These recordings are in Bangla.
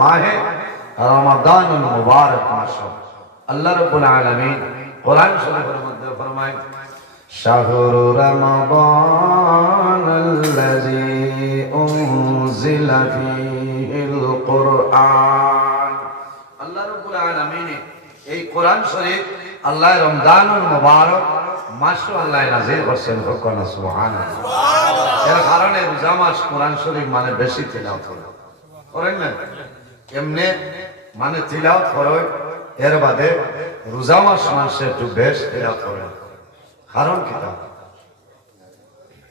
মাহে রমাদানুল মুবারক মাস। আল্লাহ রাব্বুল আলামিন কোরআন শরীফের মধ্যে ফরমায় শাহরু রমাদানাল্লাযী উনজিলা ফীহিল কুরআন। আল্লাহ রাব্বুল আলামিন এই কোরআন শরীফ আল্লাহ রমজানুল মুবারক মাস আল্লাহ নাযিল করেছেন। সুবহানাল্লাহ। এর কারণে রোজা মাস কোরআন শরীফ মানে বেশি তিলাওয়াত করেন না, এমনি মানে তিলাওয়াত করে, এর বাদে রোজা মাস মাসে একটু বেশ তিলাওয়াত করে। কারণ কি?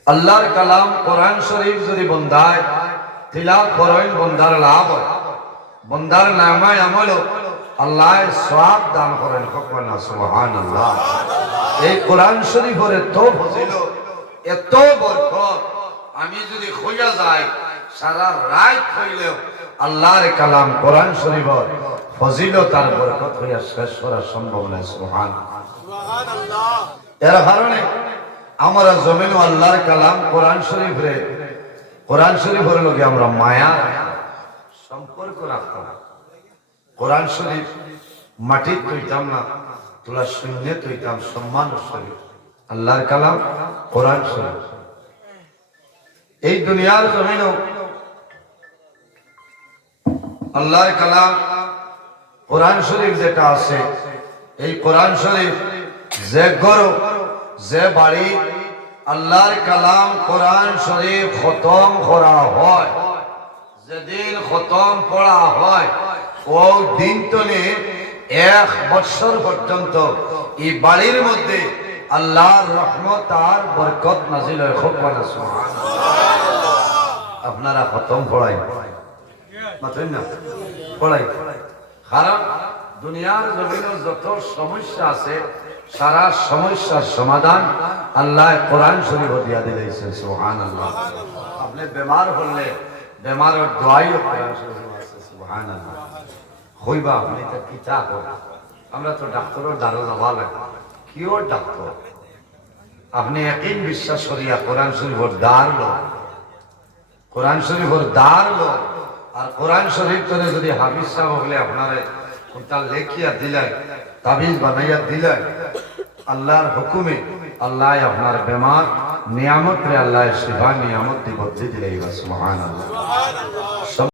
আল্লাহর কালাম কোরআন শরীফ যদি বন্দায় তিলাওয়াত করেন, বন্দার লাভ হয়, বন্দার নামায় আমল আল্লাহ সওয়াব দান করেন। সুবহানাল্লাহ। এই কোরআন শরীফের এত ফজিলত, এত বরকত, আমি যদি হইয়া যাই সারা রাত হইলেও আল্লাহর কালাম কোরআন শরীফের ফজিলত আর বরকত হইয়া শেষ করা সম্ভব নয়। সুবহানাল্লাহ। এর কারণে আমরা জমিন আল্লাহর কালাম কোরআন শরীফের লগে আমরা মায়া সম্পর্ক রাখতাম। কোরআন শরীফ মাটির তৈতাম না, তোলা শূন্য তৈতাম, সম্মান শরীফ আল্লাহর কালাম কোরআন শরীফ। এই দুনিয়ার জমিনও আল্লাহর কালাম কোরআন শরীফ যেটা আছে, এই কোরআন শরীফ যে ঘর যে বাড়ি আল্লাহর কালাম কোরআন শরীফ খতম করা হয়, যেদিন খতম পড়া হয় ও দিন তনে 1 বছর পর্যন্ত এই বাড়ির মধ্যে আল্লাহর রহমত আর বরকত নাজিল হয়। খুব ভালো। সুবহানাল্লাহ। আপনারা খতম পড়াই মাত্রই না পড়াই, কারণ দুনিয়ার জমিনে যত সমস্যা আছে সারা সমস্যার সমাধান আল্লাহ কোরআন শরীফ দিয়া দিয়েছেন। সুবহানাল্লাহ। আপনি বেমার হলে বেমারের দোয়াইও কোরআন শরীফ আছে। সুবহানাল্লাহ। হইবা আপনি তো কিতা করেন, আমরা তো ডাক্তারের দ্বারা যাওয়া লাগে, কিও ডাক্তার আপনি একই বিশ্বাস করিয়া কোরআন শরীফের দ্বার লো, কোরআন শরীফের দ্বার লো। আর কোরআন শরীফ তো যদি হাফিজ সাহেব হলে আপনারে কোনটা লেখিয়া দিলেন, তাবিজ বানাইয়া দিলেন, আল্লাহর হুকুমে আল্লাহ আপনার বেমার নিয়ামত রে আল্লাহ শিফা নিয়ামত দি বদলে দিলে। সুবহানাল্লাহ।